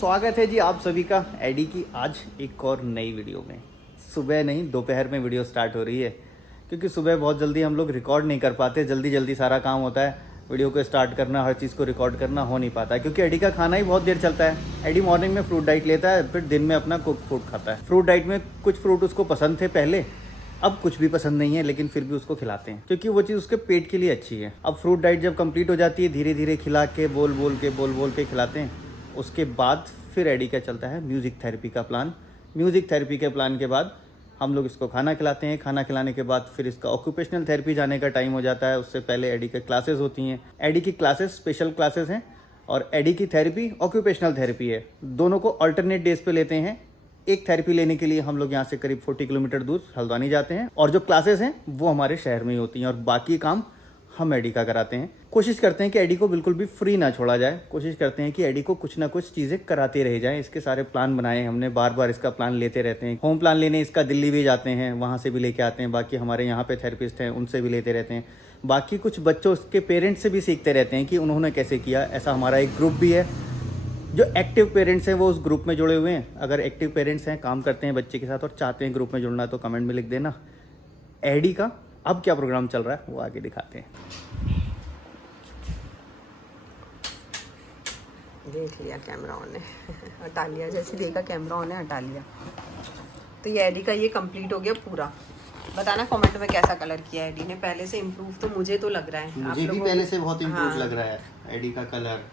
स्वागत है जी आप सभी का एडी की आज एक और नई वीडियो में। सुबह नहीं दोपहर में वीडियो स्टार्ट हो रही है क्योंकि सुबह बहुत जल्दी हम लोग रिकॉर्ड नहीं कर पाते। जल्दी जल्दी सारा काम होता है, वीडियो को स्टार्ट करना, हर चीज़ को रिकॉर्ड करना हो नहीं पाता है क्योंकि एडी का खाना ही बहुत देर चलता है। एडी मॉर्निंग में फ्रूट डाइट लेता है, फिर दिन में अपना कुक फ्रूट खाता है। फ्रूट डाइट में कुछ फ्रूट उसको पसंद थे पहले, अब कुछ भी पसंद नहीं है, लेकिन फिर भी उसको खिलाते हैं क्योंकि वो चीज़ उसके पेट के लिए अच्छी है। अब फ्रूट डाइट जब कंप्लीट हो जाती है, धीरे धीरे खिला के बोल बोल के खिलाते हैं। उसके बाद फिर एडी का चलता है म्यूज़िक थेरेपी का प्लान। म्यूज़िक थेरेपी के प्लान के बाद हम लोग इसको खाना खिलाते हैं। खाना खिलाने के बाद फिर इसका ऑक्यूपेशनल थेरेपी जाने का टाइम हो जाता है। उससे पहले एडी के क्लासेस होती हैं। एडी की क्लासेस स्पेशल क्लासेस हैं और एडी की थेरेपी ऑक्यूपेशनल थेरेपी है। दोनों को अल्टरनेट डेज पे लेते हैं। एक थेरेपी लेने के लिए हम लोग यहाँ से करीब 40 किलोमीटर दूर हल्द्वानी जाते हैं और जो क्लासेस हैं वो हमारे शहर में ही होती हैं और बाकी काम हम एडी का कराते हैं। कोशिश करते हैं कि एडी को बिल्कुल भी फ्री ना छोड़ा जाए। कोशिश करते हैं कि एडी को कुछ ना कुछ चीज़ें कराते रह जाएं। इसके सारे प्लान बनाए हमने, बार बार इसका प्लान लेते रहते हैं। होम प्लान लेने इसका दिल्ली भी जाते हैं, वहाँ से भी लेके आते हैं। बाकी हमारे यहाँ पे थेरेपिस्ट हैं, उनसे भी लेते रहते हैं। बाकी कुछ बच्चों उसके पेरेंट्स से भी सीखते रहते हैं कि उन्होंने कैसे किया। ऐसा हमारा एक ग्रुप भी है। जो एक्टिव पेरेंट्स हैं वो उस ग्रुप में जुड़े हुए हैं। अगर एक्टिव पेरेंट्स हैं, काम करते हैं बच्चे के साथ और चाहते हैं ग्रुप में जुड़ना, तो कमेंट में लिख देना। एडी का अब क्या प्रोग्राम चल रहा है वो आगे दिखाते हैं। देख लिया कैमरा ऑन है, हटा लिया। जैसे देखा कैमरा ऑन है हटा लिया। तो ये एडी का ये कंप्लीट हो गया पूरा। बताना कमेंट में कैसा कलर किया एडी ने। पहले से इम्प्रूव तो मुझे तो लग रहा है। मुझे भी पहले से बहुत इम्प्रूव लग रहा है एडी का कलर,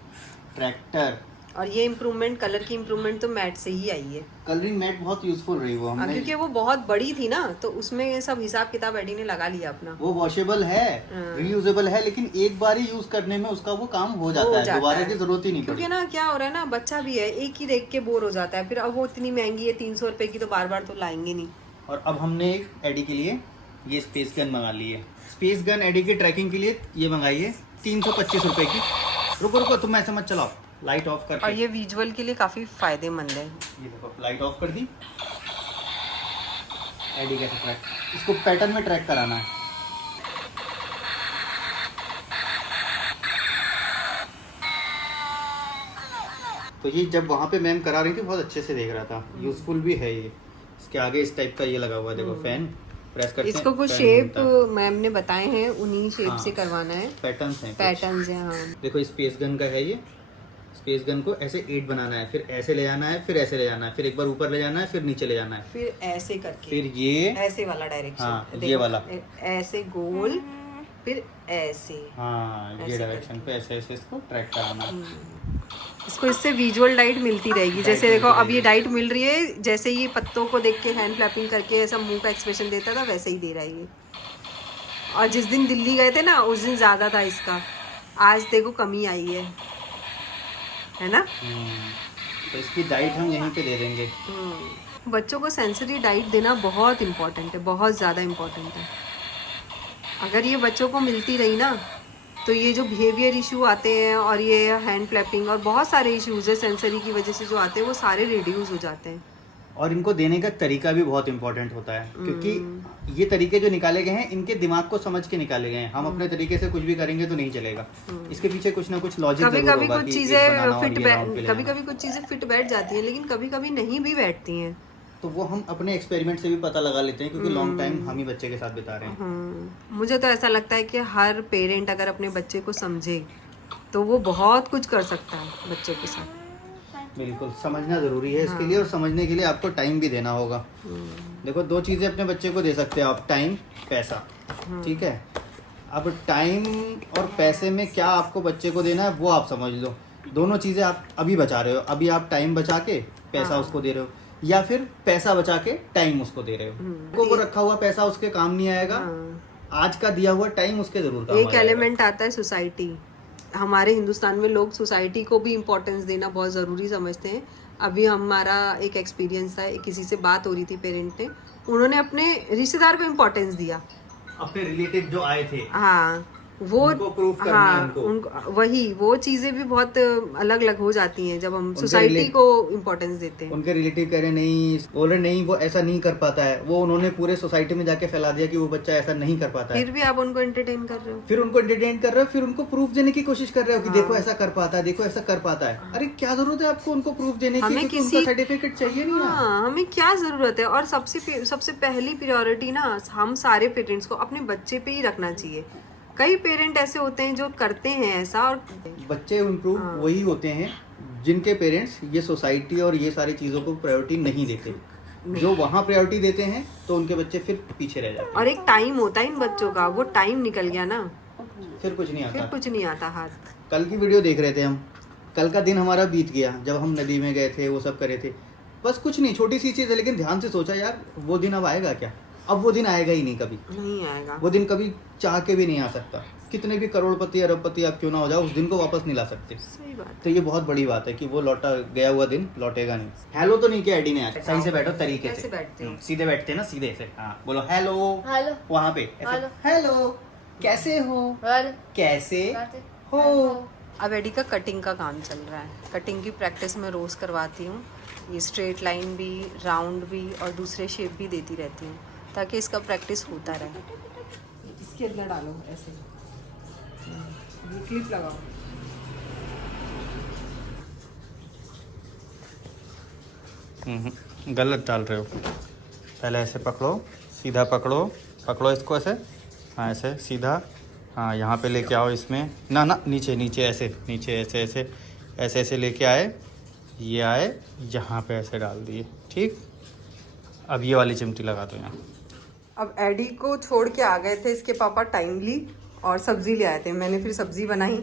ट्रैक्टर। और ये इम्प्रूवमेंट, कलर की इम्प्रूवमेंट तो मैट से ही आई है। कलरिंग मैट बहुत यूजफुल रही वो हमने, क्योंकि वो बहुत बड़ी थी ना, तो उसमें सब हिसाब किताब एडी ने लगा लिया अपना। वो वॉशेबल है, रीयूजेबल है, लेकिन एक बार ही यूज करने में उसका वो काम हो जाता है, दोबारा की जरूरत ही नहीं पड़ती। क्योंकि ना क्या हो रहा है ना, बच्चा भी है, एक ही देख के बोर हो जाता है। फिर अब वो इतनी महंगी है 300 रुपए की, तो बार बार तो लाएंगे नहीं। और अब हमने एक एडी के लिए ये स्पेस गन मंगा ली है। स्पेस गन एडी की ट्रैकिंग के लिए ये मंगाई है 325 रुपए की। रुको तुम ऐसे मत चलाओ, लाइट ऑफ करके। और ये विजुअल के लिए काफी फायदेमंद है। ये देखो लाइट ऑफ कर दी। एडी कैसे ट्रैक, इसको पैटर्न में ट्रैक कराना है। तो ये जब वहाँ पे मैम करा रही थी बहुत अच्छे से देख रहा था। यूजफुल भी है ये। इसके आगे इस टाइप का ये लगा हुआ है, देखो फैन प्रेस करते हैं। इसको कुछ शेप मैम ने बताए हैं, उन्हीं शेप से करवाना है। पैटर्न्स हैं, पैटर्न्स हैं। हाँ देखो स्पेस गन का है ये। स्पेस गन को ऐसे 8 बनाना है, फिर ऐसे ले जाना है, फिर ऐसे ले जाना है, फिर एक बार ऊपर ले जाना है, फिर नीचे ले जाना है, फिर ऐसे करके, फिर ये ऐसे वाला डायरेक्शन। हाँ ये वाला ऐसे गोल, फिर ऐसे। हाँ ये डायरेक्शन पे ऐसे ऐसे इसको ट्रैक कराना है। इसको इससे विजुअल डाइट मिलती रहेगी। जैसे देखो अब ये डाइट मिल रही है, जैसे ये पत्तों को देख के हैंड फ्लैपिंग करके ऐसा मुंह का एक्सप्रेशन देता था, वैसे ही दे रहा है ये। और जिस दिन दिल्ली गए थे ना, उस दिन ज्यादा था इसका, आज देखो कमी आई है ना। तो इसकी डाइट हम यहीं पे दे देंगे। बच्चों को सेंसरी डाइट देना बहुत इम्पोर्टेंट है, बहुत ज़्यादा इम्पोर्टेंट है। अगर ये बच्चों को मिलती रही ना, तो ये जो बिहेवियर इशू आते हैं और ये हैंड फ्लैपिंग और बहुत सारे इश्यूज है सेंसरी की वजह से जो आते हैं, वो सारे रिड्यूस हो जाते हैं। और इनको देने का तरीका भी बहुत इंपॉर्टेंट होता है क्योंकि ये तरीके जो निकाले गए हैं, इनके दिमाग को समझ के निकाले गए हैं। हम अपने तरीके से कुछ भी करेंगे तो नहीं चलेगा। इसके पीछे कुछ ना कुछ लॉजिक जरूर होगा। कभी कुछ चीजें कुछ चीजें फिट बैठ जाती हैं, लेकिन कभी कभी नहीं भी बैठती हैं। तो वो हम अपने एक्सपेरिमेंट से भी पता लगा लेते हैं क्योंकि लॉन्ग टाइम हम ही बच्चे के साथ बिता रहे हैं। मुझे तो ऐसा लगता है कि हर पेरेंट अगर अपने बच्चे को समझे तो वो बहुत कुछ कर सकता है बच्चे के साथ। बिल्कुल समझना जरूरी है इसके लिए, और समझने के लिए आपको टाइम भी देना होगा। देखो 2 चीजें अपने बच्चे को दे सकते हैं आप, टाइम, पैसा। ठीक है, अब टाइम और पैसे में क्या आपको बच्चे को देना है वो आप समझ लो। दोनों चीजें आप अभी बचा रहे हो। अभी आप टाइम बचा के पैसा उसको दे रहे हो, या फिर पैसा बचा के टाइम उसको दे रहे हो। वो रखा हुआ पैसा उसके काम नहीं आएगा, आज का दिया हुआ टाइम उसके जरूर काम आएगा। एक एलिमेंट आता है सोसाइटी। हमारे हिंदुस्तान में लोग सोसाइटी को भी इम्पोर्टेंस देना बहुत ज़रूरी समझते हैं। अभी हमारा एक एक्सपीरियंस था, किसी से बात हो रही थी, पेरेंट ने, उन्होंने अपने रिश्तेदार को इम्पोर्टेंस दिया, अपने रिलेटिव जो आए थे। हाँ, वो उनको proof करना है हाँ उनको। उनको वही वो चीजें भी बहुत अलग अलग हो जाती हैं जब हम सोसाइटी को इम्पोर्टेंस देते हैं। उनके रिलेटिव कह रहे नहीं, बोल रहे नहीं वो ऐसा नहीं कर पाता है, वो उन्होंने पूरे सोसाइटी में जाके फैला दिया कि वो बच्चा ऐसा नहीं कर पाता है। फिर भी आप उनको एंटरटेन कर रहे हो। फिर उनको एंटरटेन कर रहे हो, फिर उनको प्रूफ देने की कोशिश कर रहे हो कि देखो ऐसा कर पाता है, देखो ऐसा कर पाता है। अरे क्या जरूरत है आपको उनको प्रूफ देने की? हमें क्योंकि उनका सर्टिफिकेट चाहिए नहीं ना। हाँ हमें क्या जरूरत है। और सबसे पहली प्रायोरिटी ना हम सारे पेरेंट्स को अपने बच्चे पे ही रखना चाहिए। कई पेरेंट ऐसे होते हैं जो करते हैं ऐसा, और बच्चे इम्प्रूव वही होते हैं जिनके पेरेंट्स ये सोसाइटी और ये सारी चीजों को प्रायोरिटी नहीं देते। जो वहाँ प्रायोरिटी देते हैं तो उनके बच्चे फिर पीछे रह जाते हैं। और एक टाइम होता है इन बच्चों का, वो टाइम निकल गया ना, फिर कुछ नहीं फिर आता। कुछ नहीं आता हाथ। कल की वीडियो देख रहे थे हम, कल का दिन हमारा बीत गया जब हम नदी में गए थे, वो सब करे थे। बस कुछ नहीं, छोटी सी चीज़ है, लेकिन ध्यान से सोचा यार वो दिन अब आएगा क्या? अब वो दिन आएगा ही नहीं, कभी नहीं आएगा। वो दिन कभी चाह के भी नहीं आ सकता। कितने भी करोड़पति अरबपति आप क्यों ना हो जाओ, उस दिन को वापस नहीं ला सकते। सही बात। तो ये बहुत बड़ी बात है कि वो लौटा गया हुआ दिन लौटेगा नहीं। हेलो तो नहीं किया एडी ने आज। सही से बैठो तरीके कैसे से। बैठते हैं? सीधे बैठते हैं ना, सीधे से। हाँ बोलो हेलो। हेलो वहाँ पे हेलो। हेलो, कैसे हो? हेलो कैसे हो? अब एडी का कटिंग का काम चल रहा है। कटिंग की प्रैक्टिस मैं रोज़ करवाती हूँ। ये स्ट्रेट लाइन भी, राउंड भी और दूसरे शेप भी देती रहती हूँ ताकि इसका प्रैक्टिस होता रहे। इसके अंदर डालो ऐसे, ये क्लिप लगाओ। गलत डाल रहे हो। पहले ऐसे पकड़ो, सीधा पकड़ो, पकड़ो इसको ऐसे। हाँ ऐसे सीधा। हाँ यहाँ पे लेके आओ इसमें। ना ना नीचे नीचे ऐसे, नीचे ऐसे ऐसे ऐसे ऐसे लेके आए, ये आए यहाँ पे ऐसे डाल दिए। ठीक, अब ये वाली चिमटी लगा दो यहाँ। अब एडी को छोड़ के आ गए थे इसके पापा टाइमली, और सब्जी ले आए थे। मैंने फिर सब्जी बनाई,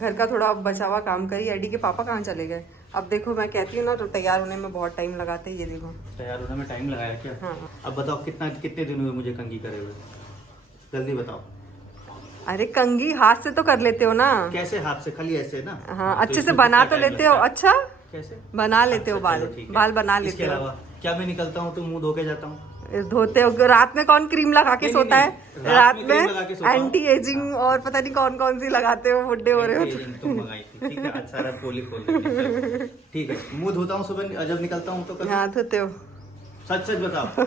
घर का थोड़ा बचा हुआ काम करी। एडी के पापा कहाँ चले गए? अब देखो मैं कहती हूँ ना तो तैयार होने में बहुत टाइम लगाते हैं। ये देखो तैयार होने में टाइम लगाया क्या? हाँ। अब बताओ कितने दिन हुए मुझे कंघी करे हुए? जल्दी बताओ। अरे कंघी हाथ से तो कर लेते हो ना? कैसे हाथ से? खाली ऐसे ना? हाँ तो अच्छे से इसमें बना कितना तो time लेते हो। लगता है? अच्छा कैसे बना लेते हो अच्छा, बाल? चलो ठीक है। बाल बना इसके लेते हो? अलावा क्या मैं निकलता हूँ तो मुंह धो के जाता हूँ? धोते हो? रात में कौन क्रीम लगा के नहीं, सोता नहीं, है? नहीं। रात रात में क्रीम लगा के में सोता हूँ। एंटी एजिंग और पता नहीं कौन कौन सी लगाते हो, बुड्ढे हो रहे हो। तुम मंगाई थी, ठीक है। आज सारा पोली खोल देंगे। ठीक है, मुंह धोता हूँ सुबह जब निकलता हूँ तो कभी? हाँ धोते हो। सच सच बताओ,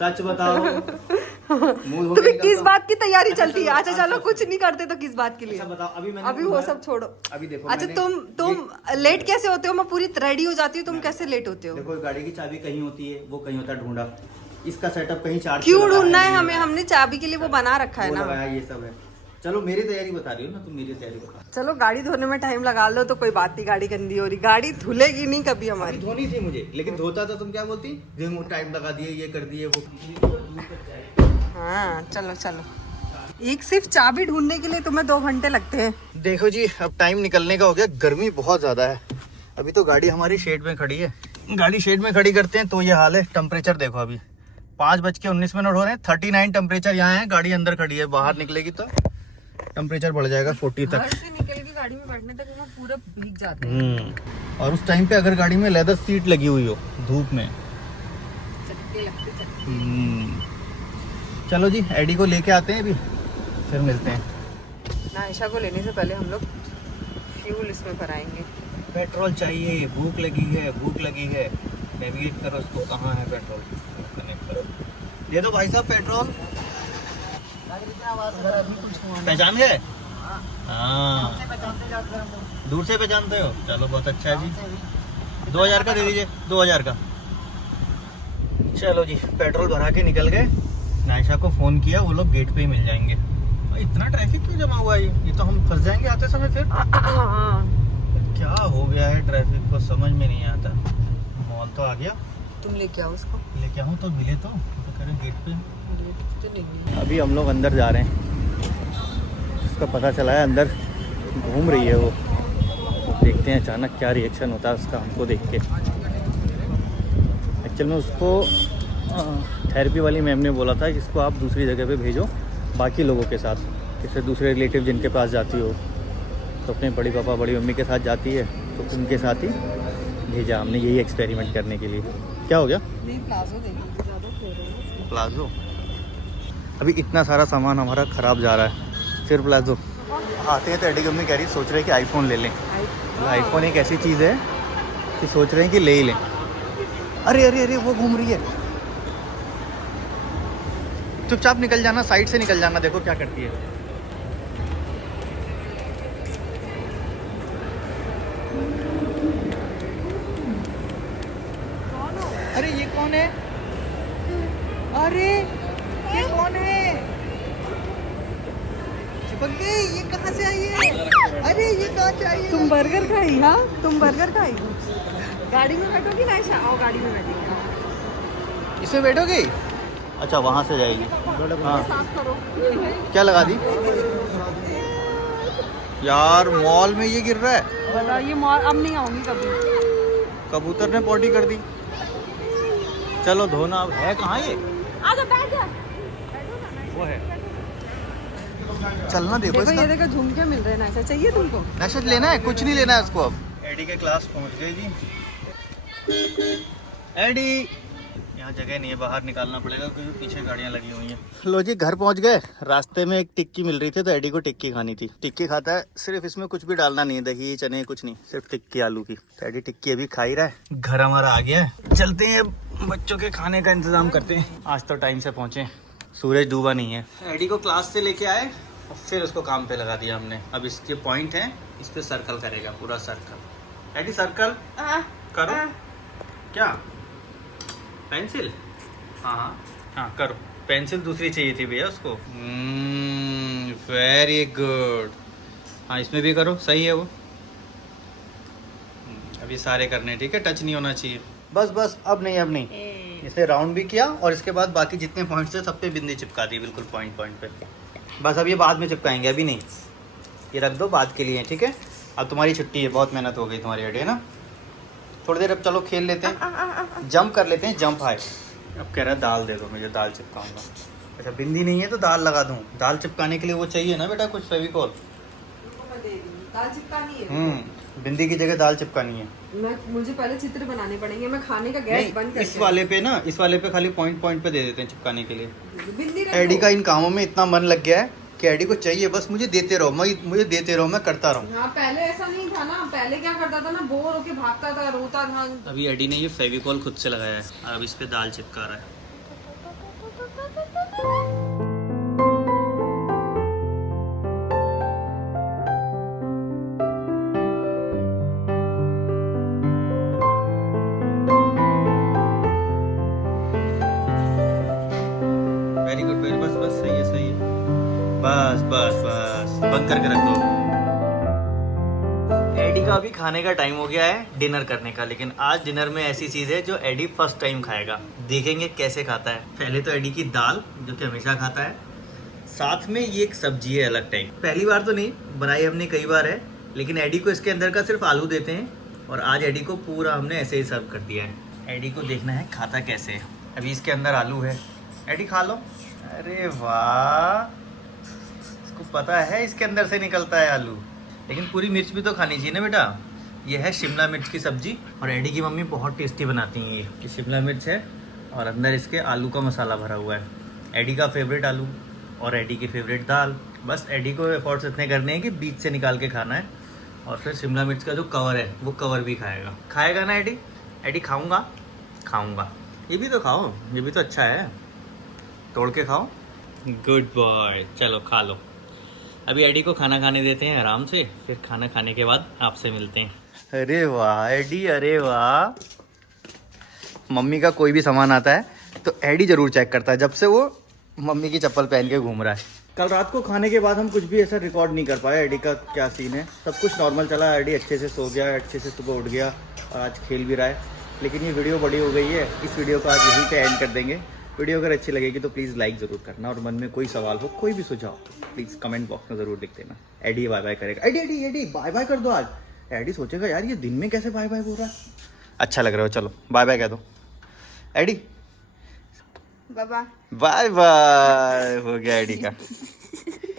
सच बताओ। मुंह धो के तुम्हें किस निकलता हूँ। बात की तैयारी अच्छा, चलती है? चलो, अच्छा चलो अच्छा, कुछ नहीं करते तो किस बात के लिए? अच्छा बताओ, अभी मैंने अभी वो बोला- सब छोड़ो। अभी देखो अच्छा मैंने तुम लेट कैसे होते हो? मैं पूरी रेडी हो जाती हूँ, तुम कैसे लेट होते हो? देखो गाड़ी की चाबी कहीं होती है, वो कहीं होता है ढूंढा। इसका सेटअप कहीं चार्ज क्यों ढूंढना है हमें? हमने चाबी के लिए वो बना रखा है वो ना। लगाया, ये सब है। चलो मेरी तैयारी बता रही हो ना तुम, मेरी तैयारी बता। चलो गाड़ी धोने में टाइम लगा लो तो कोई बात नहीं, गाड़ी गंदी हो रही। गाड़ी धुलेगी नहीं कभी हमारी। धोनी थी मुझे, लेकिन धोता था तुम क्या बोलती? जो टाइम लगा दिए, ये कर दिए, वो। हाँ चलो चलो। एक सिर्फ चाबी ढूंढने के लिए तुम्हें 2 घंटे लगते हैं। देखो जी अब टाइम निकलने का हो गया। गर्मी बहुत ज्यादा है। अभी तो गाड़ी हमारी शेड में खड़ी है। गाड़ी शेड में खड़ी करते हैं तो ये हाल है। टेम्परेचर देखो, अभी 5:19 हो रहे हैं। 39 टेम्परेचर यहाँ है। गाड़ी अंदर खड़ी है, बाहर निकलेगी तो टेम्परेचर बढ़ जाएगा 40 तक। घर से निकल के गाड़ी में बैठने तक मैं पूरा भीग जाती हूँ। और उस टाइम पे अगर गाड़ी में लेदर सीट लगी हुई हो धूप में। चलो जी एडी को लेके आते हैं, अभी फिर मिलते हैं। नायशा को लेने से पहले हम लोग फ्यूल इसमें भराएंगे। पेट्रोल चाहिए, भूख लगी है, भूख लगी है। नेविगेट करो उसको, कहाँ है पेट्रोल, कनेक्ट करो। दे दो भाई साहब पेट्रोल। पहचान गए? हाँ दूर से पहचानते हो, चलो बहुत अच्छा है जी। 2000 का दे दीजिए, 2000 का। चलो जी पेट्रोल भरा के निकल गए। नायशा को फ़ोन किया, वो लोग गेट पे ही मिल जाएंगे। इतना ट्रैफिक क्यों जमा हुआ है? ये तो हम फंस जाएंगे आते समय फिर। क्या हो गया है ट्रैफिक को समझ में नहीं आता। मॉल तो आ गया, तुम लेके आओ उसको। लेके आऊँ तो मिले तो कह रहे गेट पे। तो नहीं। अभी हम लोग अंदर जा रहे हैं। उसका पता चला है अंदर घूम रही है वो। देखते हैं अचानक क्या रिएक्शन होता है उसका हमको देख के। एक्चुअल में उसको थेरेपी वाली मैम ने बोला था कि इसको आप दूसरी जगह पे भेजो बाकी लोगों के साथ। जैसे दूसरे रिलेटिव जिनके पास जाती हो तो अपने बड़ी पापा बड़ी मम्मी के साथ जाती है तो उनके साथ ही भेजा हमने, यही एक्सपेरिमेंट करने के लिए। क्या हो गया? नहीं प्लाजो देखो, ज़्यादा खोल रहे हो। प्लाजो। अभी इतना सारा सामान हमारा ख़राब जा रहा है, फिर प्लाजो। आते हैं तो एडी गम्मी कह रही सोच रहे हैं कि आईफोन ले लें। आईफोन एक ऐसी चीज़ है कि सोच रहे हैं कि ले ही लें। अरे अरे अरे वो घूम रही है, चुपचाप निकल जाना, साइड से निकल जाना, देखो क्या करती है। अरे ये कौन है? अरे ये कौन है? चिपक गई, ये कहाँ से आई है? अरे ये कहाँ से आई है? तुम बर्गर खाई? हाँ तुम बर्गर खाई? गाड़ी में बैठोगी ना ऐसा? आओ गाड़ी में बैठेगी। इसमें बैठोगी? अच्छा वहाँ से जाएगी। हाँ साफ करो। क्या लगा दी यार? मॉल में ये गिर रहा है। बता ये मॉल अब नहीं आऊंगी कभी। कबूतर ने पॉटी कर दी। चलो धोना अब है कहाँ ये? आजा बैठ जा। वो है, चलना देखो देखो ये इसका। देखो झुमके मिल रहे हैं ना, ऐसा चाहिए तुमको? नशद लेना है, कुछ नहीं लेना है उसको। अब एडी के क्लास पहुंच गए जी। एडी यहाँ जगह नहीं है, बाहर निकालना पड़ेगा क्योंकि पीछे गाड़ियाँ लगी हुई हैं। लो जी घर पहुंच गए। रास्ते में एक टिक्की मिल रही थी तो एडी को टिक्की खानी थी। टिक्की खाता है, सिर्फ इसमें कुछ भी डालना नहीं है, दही चने कुछ नहीं, सिर्फ टिक्की आलू की। तो एडी टिक्की अभी खा ही रहा है। घर हमारा आ गया है, चलते हैं अब बच्चों के खाने का इंतजाम करते हैं। आज तो टाइम से पहुंचे, सूरज डूबा नहीं है। एडी को क्लास से लेके आए और फिर उसको काम पे लगा दिया हमने। अब इसके पॉइंट है, इस पे सर्कल करेगा, पूरा सर्कल। एडी सर्कल करो। क्या पेंसिल? हाँ हाँ हाँ करो। पेंसिल दूसरी चाहिए थी भैया उसको। Very good. हाँ इसमें भी करो, सही है वो। अभी सारे करने, ठीक है, टच नहीं होना चाहिए। बस बस अब नहीं, अब नहीं। इसे राउंड भी किया और इसके बाद बाकी जितने पॉइंट्स थे सब पे बिंदी चिपका दी, बिल्कुल पॉइंट पॉइंट पे। बस अब ये बाद में चिपकाएंगे, अभी नहीं। ये रख दो बाद के लिए, ठीक है। अब तुम्हारी छुट्टी है, बहुत मेहनत हो गई तुम्हारी एडी, है ना। थोड़ी देर अब चलो खेल लेते हैं, जंप कर लेते हैं, जंप हाई। अब कह रहा है दाल दे दो मुझे, दाल चिपकाऊंगा। अच्छा बिंदी नहीं है तो दाल लगा दूं। दाल चिपकाने के लिए वो चाहिए ना बेटा, कुछ फेविकोल। दाल चिपकानी है। बिंदी की जगह दाल चिपकानी है। मुझे पहले चित्र बनाने पड़ेंगे। मैं खाने का गैस बंद करके इस वाले पे ना, इस वाले पे खाली पॉइंट पॉइंट पे दे देते हैं चिपकाने के लिए। बिंदी एडी का इन कामों में इतना मन लग गया है कि एडी को चाहिए बस मुझे देते रहो, मुझे देते रहो, मैं करता रहूं। हाँ पहले ऐसा नहीं था ना, पहले क्या करता था ना, बोर होके भागता था, रोता था। अभी एडी ने ये फेविकोल खुद से लगाया है, अब इस पे दाल चिपका रहा है। वेरी गुड, वेरी, बस बस सही है, सही है। बस बस बस बंद करके रख दो। एडी का अभी खाने का टाइम हो गया है, डिनर करने का। लेकिन आज डिनर में ऐसी चीज है जो एडी फर्स्ट टाइम खाएगा, देखेंगे कैसे खाता है। पहले तो एडी की दाल जो कि हमेशा खाता है, साथ में ये एक सब्जी है अलग टाइप। पहली बार तो नहीं बनाई हमने, कई बार है, लेकिन एडी को इसके अंदर का सिर्फ आलू देते हैं और आज एडी को पूरा हमने ऐसे ही सर्व कर दिया है। एडी को देखना है खाता कैसे है। अभी इसके अंदर आलू है, एडी खा लो। अरे वाह, इसको पता है इसके अंदर से निकलता है आलू। लेकिन पूरी मिर्च भी तो खानी चाहिए ना बेटा। ये है शिमला मिर्च की सब्जी और एडी की मम्मी बहुत टेस्टी बनाती हैं ये शिमला मिर्च है और अंदर इसके आलू का मसाला भरा हुआ है। एडी का फेवरेट आलू और एडी की फेवरेट दाल। बस एडी को एफर्ट्स इतने करने हैं कि बीच से निकाल के खाना है और फिर शिमला मिर्च का जो कवर है वो कवर भी खाएगा। खाएगा ना एडी? एडी खाऊंगा, खाऊंगा। ये भी तो खाओ, ये भी तो अच्छा है, तोड़ के खाओ। गुड बॉय, चलो खा लो। अभी एडी को खाना खाने देते हैं आराम से, फिर खाना खाने के बाद आपसे मिलते हैं। अरे वाह एडी, अरे वाह। मम्मी का कोई भी सामान आता है तो एडी जरूर चेक करता है, जब से वो मम्मी की चप्पल पहन के घूम रहा है। कल रात को खाने के बाद हम कुछ भी ऐसा रिकॉर्ड नहीं कर पाए। एडी का क्या सीन है, सब कुछ नॉर्मल चला। एडी अच्छे से सो गया, अच्छे से सुबह उठ गया और आज खेल भी रहा है। लेकिन ये वीडियो बड़ी हो गई है, इस वीडियो को आज यहीं पे एंड कर देंगे। वीडियो अगर अच्छी लगेगी तो प्लीज़ लाइक ज़रूर करना और मन में कोई सवाल हो, कोई भी सुझाव, प्लीज़ कमेंट बॉक्स में ज़रूर लिख देना। एडी बाय बाय करेगा। Eddie Eddie Eddie bye bye कर दो आज। एडी सोचेगा यार ये दिन में कैसे बाय बाय हो रहा है। अच्छा लग रहा हो, चलो बाय बाय कह दो। Eddie bye bye. Bye bye हो गया एडी का।